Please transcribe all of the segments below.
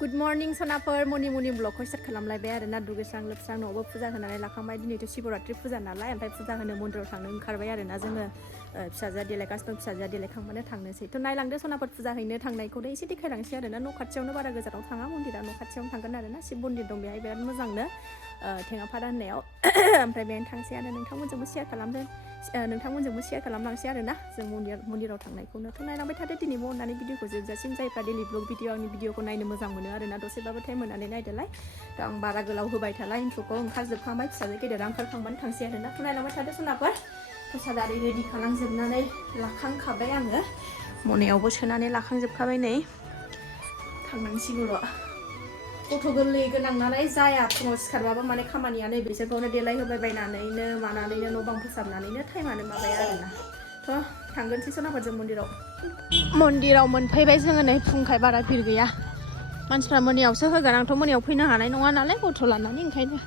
Good morning सनाफोर morning ब्लगखौ start खालामलायबाय आरो ना दुगैस्रां लोबस्रां न'आवबो फुजा होनानै लाखांबाय दिनैथ' शिवरात्रि फुजा नालाय ओमफ्राय फुजा होनो मन्दिराव थांनो ओंखारबाय आरो ना जोङो फिसाजोआ देलायगासिनो दं फिसाजोआ देलायखांबानो थांनोसै थ' नायलांदो सनाफोर फुजा हैनो थांनायखौनो एसे देखायलांसै आरो ना न' खाथियावनो बारा गोजानाव थाङा मन्दिरा न' खाथियावनो थांगोन आरो ना शिब मन्दिर दं बेहाय बिराद मोजांनो थेङाफारा होननायाव ओमफ्राय बेहायनो थांसै आरो नोंथांमोनजोंबो शेयार खालामलांसै आरो ना जों मन्दिराव थांनायखौनो थ' नायलांबाय थादो दिनैबो अननानै भिडिअखौ जोबजासिम जायफ्रा डेलि ब्लग भिडिअ आंनि भिडिअखौ नायनो मोजां मोनो आरो ना दसेबाबो टाइम मोननानै नायदोलाय थ' आं बारा गोलाव होबाय थाला इन्ट्र'खौ ओंखारजोबखांबाय फिसाजो गेदेरा ओंखारखांबानो थांसै आरो ना थ' नायलांबाय थादो सनाफोर प्रसाद आरि रेडि खालामजोबनानै लाखांखाबाय आङो मनायावबो सोनानै लाखांजोबखाबाय नै थांनांसिगौल' गथ' गोरलै गोनां नालाय जाया फुङाव सिखारबाबो माने खामानियानो बिसोरखौनो देलायहोबाय बायनानैनो मानानैनो न' बां फोसाबनानैनो टाइमानो माबाया आरोना थ' थांगोनसै सनाफोरजों मन्दिराव मोनफैबाय जोङो नै फुंखाय बारा भिर गैया मानसिफ्रा मोनायावसो होगोन आंथ' मोनायाव फैनो हानाय नङा नालाय गथ' लानानै ओंखायनो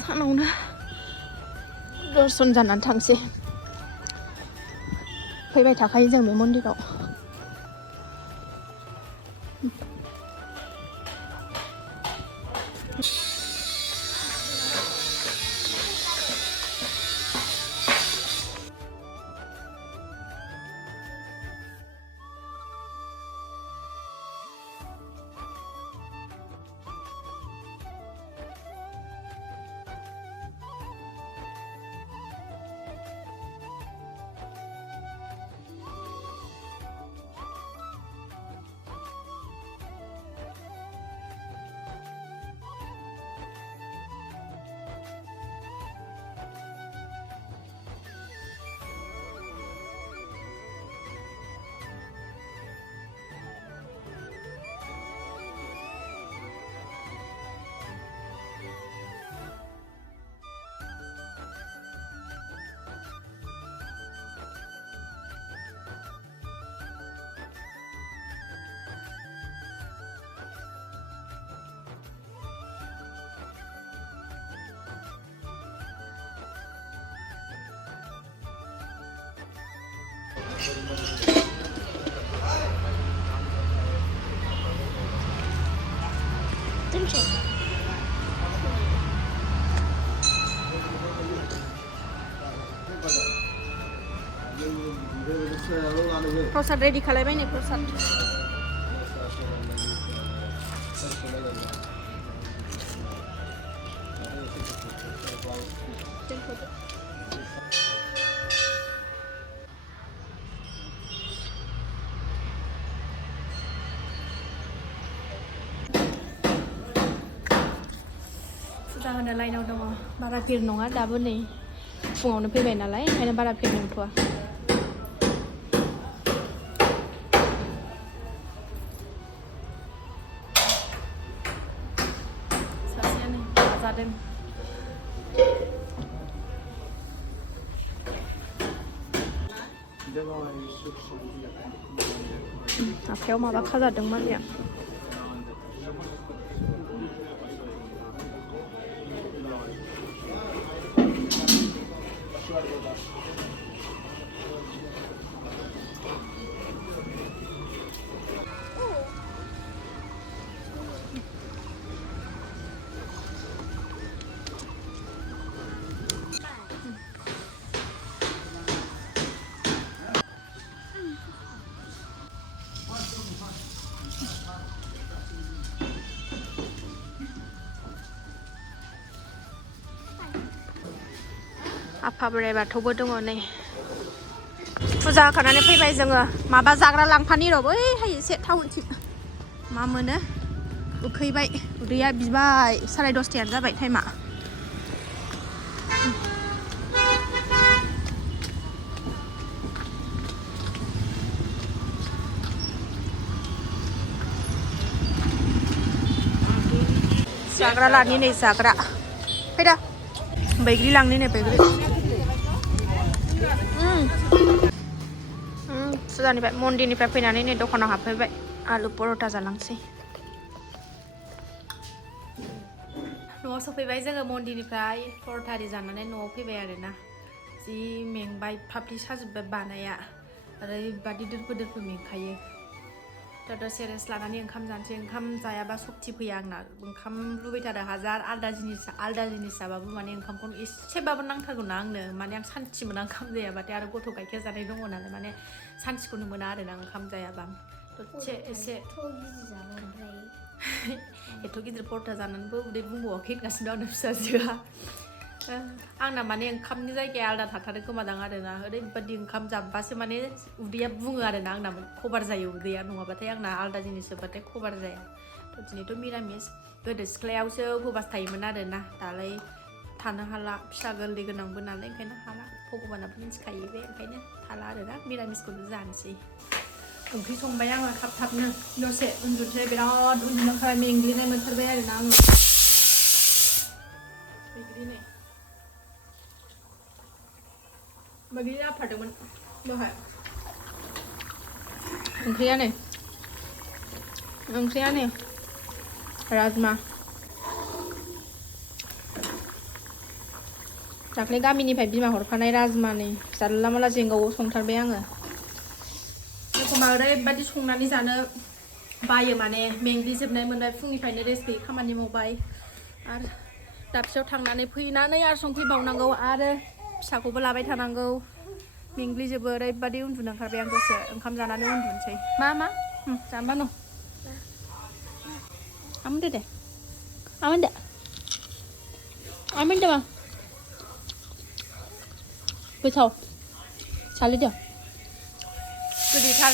सानावनो दर्शन जानानै थांसै फैबाय थाखायो जों बे मन्दिराव प्रसाद रेडि खालायबाय नै प्रसाद फुजा होनो लाइनाव दङ बारा भिर नङा दाबो नै फुङावनो फैबाय नालाय ओंखायनो बारा भिर नंथ'आ जादों आखायाव माबा खाजादों मालाया आफा बोराइ बाथौबो दङ नै फुजा होखांनानै फैबाय जोङो माबा जाग्रा लांफानि र' बैहाय एसे टाउनथिं मा मोनो उखैबाय उदैया बिबाय 10:30 जाबाय टाइमा जाग्रा लानि नै जाग्रा फैदा बैग्रि लांनि नै बैग्रि फुजानिफ्राय मन्दिरनिफ्राय फैनानै नै दखानाव हाबफैबाय आलु परोटा जालांसै न'आव सफैबाय जोङो मन्दिरनिफ्राय परोटा आरि जानानै न'आव फैबाय आरोना जि मेंबाय फाफ्लि साजोब्बाय बानाया ओरैबादि दोरफो मेंखायो दसे रेस्ट लानानै ओंखाम जानोसै ओंखाम जायाबा सक्ति फैया आंना ओंखाम लुबैथारो हाजार आलदा जिनिस जाबाबो माने ओंखामखौनो एसेबाबो नांथारगौ ना आंनो माने आं सान्थि मोना ओंखाम जायाबाथाय आरो गथ' गाइखेर जानाय दङ नालाय माने सान्थिखौनो मोना आरोना ओंखाम जायाबा दसे एसे एथ' गिदिर परथा जानानैबो उदै बुंबावाखै होनगासिनो दं आंना फिसाजोआ आंना माने ओंखामनि जायगाया आलदा थाथारो खोमादां आरोना ओरैबायदि ओंखाम जाबासो माने उदैया बुङो आरोना आंना कभार जायो उदैया नङाबाथाय आंना आलदा जिनिस होबाथाय कभार जाया दिनैथ' मिरामिस गोदो सिख्लायावसो उपबास थायोमोन आरोना दालाय थानो हाला फिसा गोरलै गोनांबो नालाय ओंखायनो हाला भगबानाबो मिथिखायो बे ओंखायनो हाला आरोना मिरामिसखौनो जानोसै ओंख्रि संबाय आङो थाबनो दसे उन्दुनोसै बिराद उन्दुनो ओंखारबाय मेंग्लिनाय मोनथारबाय आरोना आङो बैग्रि जाफादोंमोन दहाय ओंख्रिया नै राजमा दाख्लै गामिनिफ्राय बिमा हरफानाय राजमा नै जानला माला जेंगावआव संथारबाय आङो एखमबा ओरैबायदि संनानै जानो बायो माने मेंग्लिजोबनाय मोनबाय फुंनिफ्रायनो रेस्ट गैयै खामानि मावबाय आरो दाबसेयाव थांनानै फैनानै आरो संफैबावनांगौ आरो फिसाखौबो लाबाय थानांगौ मेंग्लिजोबो ओरैबायदि उन्दुनो ओंखारबाय आं दसे ओंखाम जानानै उन्दुनोसै मा जानबा न 아무데 돼. 아무데. 아무데 봐. 그쵸? 잘리죠? 그리 잘.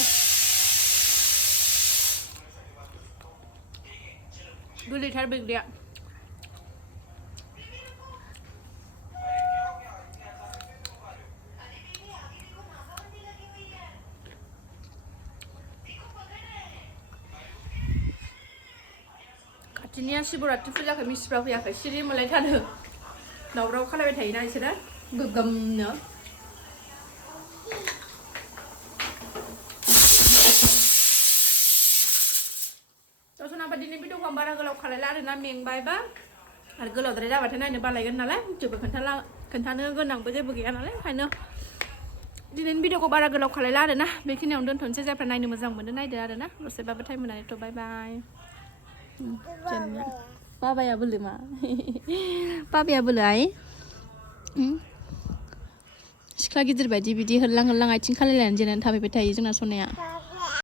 그리 잘 begri야. खाथिनिया शिवरात्रि फुजाखौ मिसिफ्रा फैयाखै सिरि मोनलायथारो दावराव खालायबाय थायोना बिसोरो गोगोमनो दसनाबा दिनै भिडिअखौ आं बारा गोलाव खालायला आरोना मेंबायबा आरो गोलावद्राय जाबाथाय नायनो बालायगोन नालाय जेबो खोन्थानो गोनांबो जेबो गैया नालाय ओंखायनो दिनैनि भिडिअखौ बारा गोलाव खालायला आरोना बेखिनियावनो दोनथ'नोसै जायफ्रा नायनो मोजां मोनो नायदो आरोना दसेबाबो टाइम होनानैथ' बाय बाय बाबाया बोलो मा बाबाया बोलो आइ सिख्ला गिदिर बायदि बिदि होल्लां होल्लां आथिं खालायलायनानै जिरायनानै थाबायबाय थायो जोंना सनाया